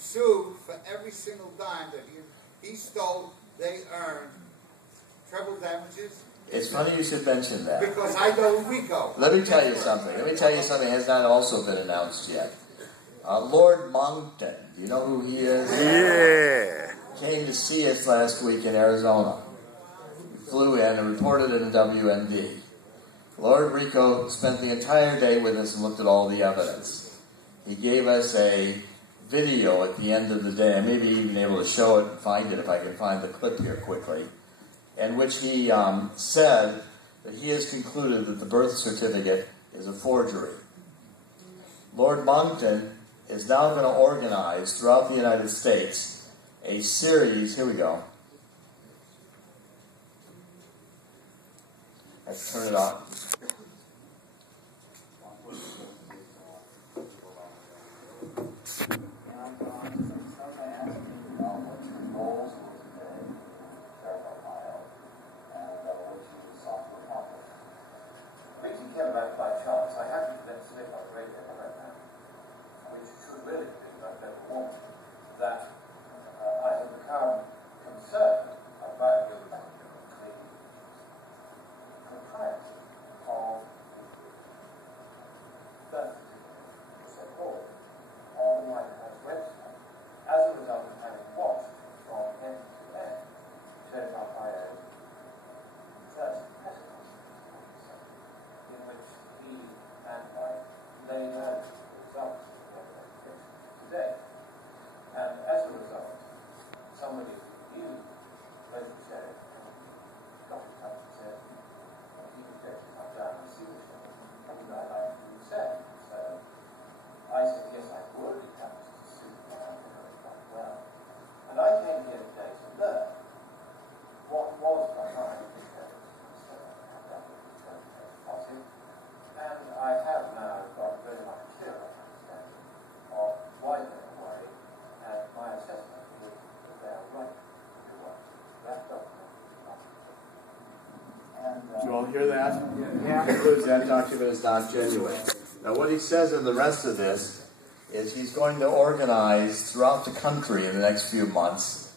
sued for every single dime that he stole. They earned treble damages. It's funny you should mention that. Because I know Rico. Let me tell you something. Let me tell you something that has not also been announced yet. Lord Monkton, do you know who he is? Yeah. Came to see us last week in Arizona. He flew in and reported in WND. Lord Rico spent the entire day with us and looked at all the evidence. He gave us a video at the end of the day. I may be even able to show it and find it if I can find the clip here quickly, in which he said that he has concluded that the birth certificate is a forgery. Lord Monkton is now going to organize throughout the United States a series. Here we go. Let's turn it on. About by chance, I happened to then slip on a radio program, which should really be about better warning, that I have become concerned about the propriety of birth certificates, so-called, on the White House website, as a result of having watched from end to end, turned Arpaio first press conference, in which he and I laid out the results of the verification today. And as a result, somebody who knew President Sheriff got in touch and said, he was going to come down and see the show, and I'd like to say. So I said, yes, I would be happy to see the show quite well. And I came here today to learn what was behind the and I have now got very much clearer understanding of why they're away, and my assessment is that they are right to do what that document is not. Did you all hear that? Yeah. Concludes that document is not genuine. Now what he says in the rest of this is he's going to organize throughout the country in the next few months,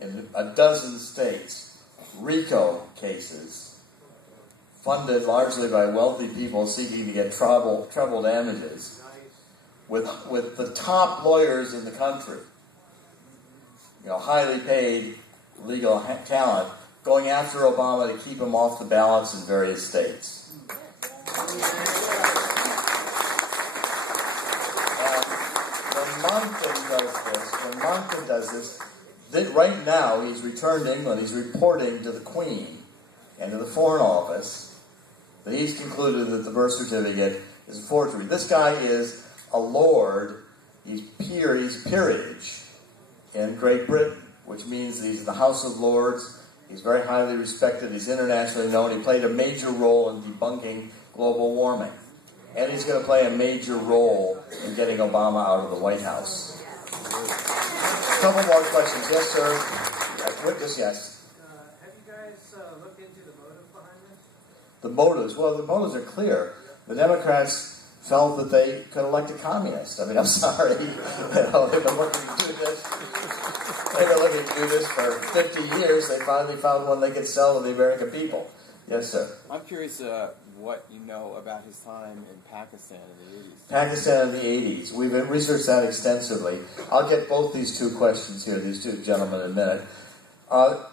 in a dozen states, RICO cases, funded largely by wealthy people seeking to get treble damages, with the top lawyers in the country, highly paid legal talent, going after Obama to keep him off the ballots in various states. And when Monkton does this, right now he's returned to England, he's reporting to the Queen and to the Foreign Office that he's concluded that the birth certificate is a forgery. This guy is a lord, he's peerage in Great Britain, which means that he's in the House of Lords, he's very highly respected, he's internationally known, he played a major role in debunking global warming. And he's going to play a major role in getting Obama out of the White House. A couple more questions. Yes, sir? Witness, yes. Have you guys looked into the motive behind this? The motives? Well, the motives are clear. The Democrats felt that they could elect a communist. I mean, I'm sorry. They've been looking to do this. They've been looking to do this for 50 years. They finally found one they could sell to the American people. Yes, sir. I'm curious what you know about his time in Pakistan in the 80s. Pakistan in the 80s. We've researched that extensively. I'll get both these two questions here, these two gentlemen, in a minute.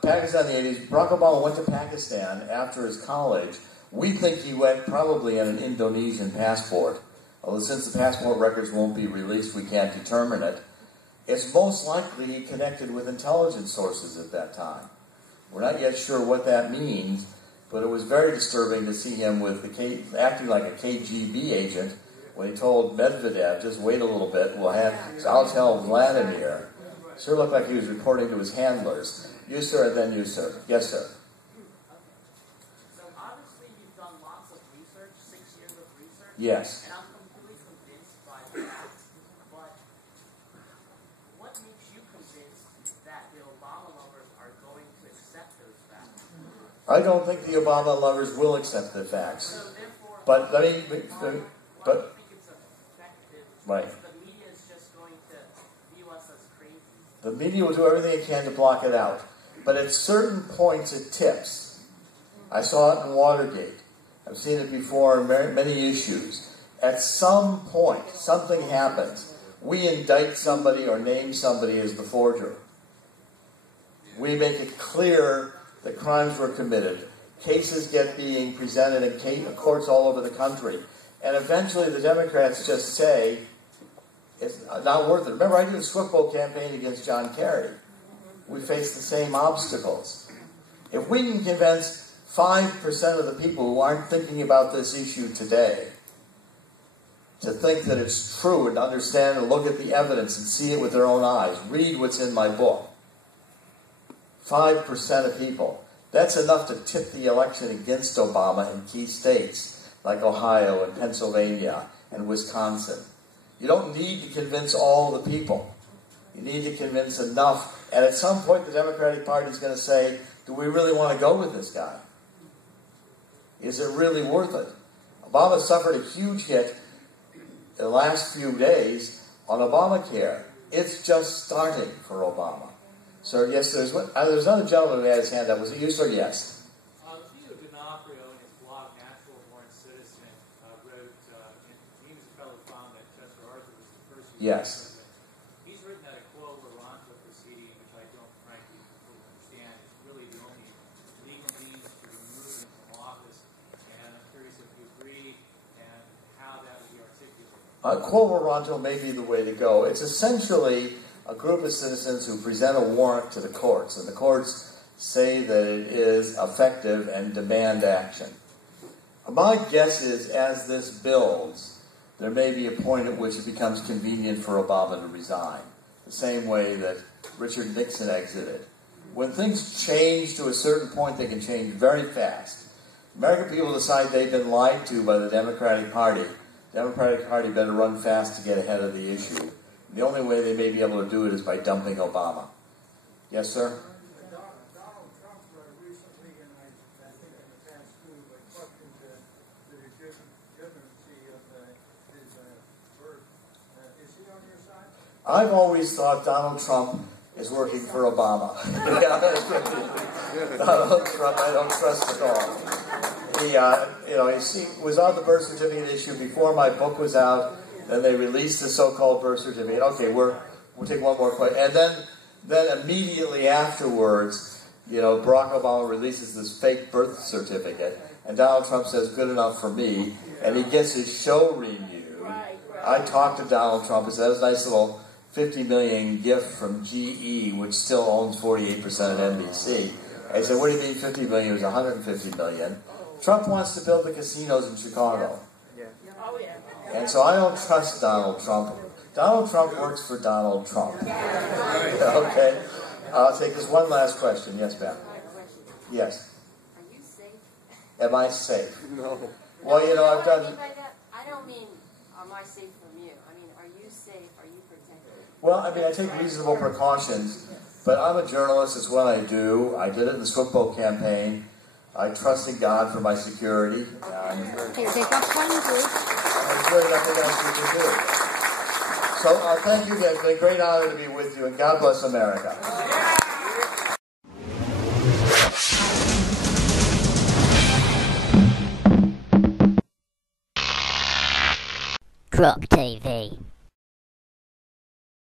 Pakistan in the 80s. Barack Obama went to Pakistan after his college. We think he went probably on an Indonesian passport. Although since the passport records won't be released, we can't determine it. It's most likely he connected with intelligence sources at that time. We're not yet sure what that means, but it was very disturbing to see him with acting like a KGB agent when he told Medvedev, just wait a little bit, I'll tell Vladimir. Sure looked like he was reporting to his handlers. You, sir, and then you, sir. Yes, sir. So obviously you've done lots of research, 6 years of research. Yes. And I'm completely convinced by that. But what makes you convinced that the Obama lovers are going to accept those facts? I don't think the Obama lovers will accept the facts. So therefore, But I mean, why do you think it's effective? right. Because the media is just going to view us as The media will do everything it can to block it out. But at certain points it tips. I saw it in Watergate. I've seen it before in many issues. At some point, something happens. We indict somebody or name somebody as the forger. We make it clear that crimes were committed. Cases get being presented in courts all over the country. And eventually the Democrats just say, it's not worth it. Remember, I did a Swift Boat campaign against John Kerry. We faced the same obstacles. If we can convince 5% of the people who aren't thinking about this issue today to think that it's true and understand and look at the evidence and see it with their own eyes, read what's in my book, 5% of people, that's enough to tip the election against Obama in key states like Ohio and Pennsylvania and Wisconsin. You don't need to convince all the people. You need to convince enough. And at some point, the Democratic Party is going to say, do we really want to go with this guy? Is it really worth it? Obama suffered a huge hit in the last few days on Obamacare. It's just starting for Obama. Sir, yes, there's another gentleman who had his hand up. Was it you, sir? Yes. Theo D'Onofrio, in his blog, Natural Born Citizen, wrote, he was a fellow found that Chester Arthur was the first. Yes. He's written that a quo warranto proceeding, which I don't frankly completely understand. It's really the only legal means to remove him from office. And I'm curious if you agree and how that would be articulated. Quo warranto may be the way to go. It's essentially a group of citizens who present a warrant to the courts, and the courts say that it is effective and demand action. My guess is, as this builds, there may be a point at which it becomes convenient for Obama to resign, the same way that Richard Nixon exited. When things change to a certain point, they can change very fast. American people decide they've been lied to by the Democratic Party. The Democratic Party better run fast to get ahead of the issue. The only way they may be able to do it is by dumping Obama. Yes, sir? Donald Trump recently, and I think in the past too, questioned the legitimacy of his birth. Is he on your side? I've always thought Donald Trump is working for Obama. Donald Trump, I don't trust at all. He was on the birth certificate issue before my book was out. Then they released the so-called birth certificate. Okay, we'll take one more question. And then immediately afterwards, Barack Obama releases this fake birth certificate, and Donald Trump says, good enough for me, and he gets his show renewed. I talked to Donald Trump. He said, that's a nice little $50 million gift from GE, which still owns 48% of NBC. I said, what do you mean $50 million? It was $150 million. Trump wants to build the casinos in Chicago. And so I don't trust Donald Trump. Donald Trump works for Donald Trump. Okay? I'll take this one last question. Yes, ma'am. Yes. Are you safe? Am I safe? No. Well, I've What I done... mean by that? I don't mean, am I safe from you? I mean, are you safe? Are you protected? Well, I take reasonable precautions, but I'm a journalist. It's what I do. I did it in the Swift Boat campaign. I trusted God for my security. Take up one, please. There's really nothing else we can do. So thank you again. It's been a great honor to be with you, and God bless America. Crop TV.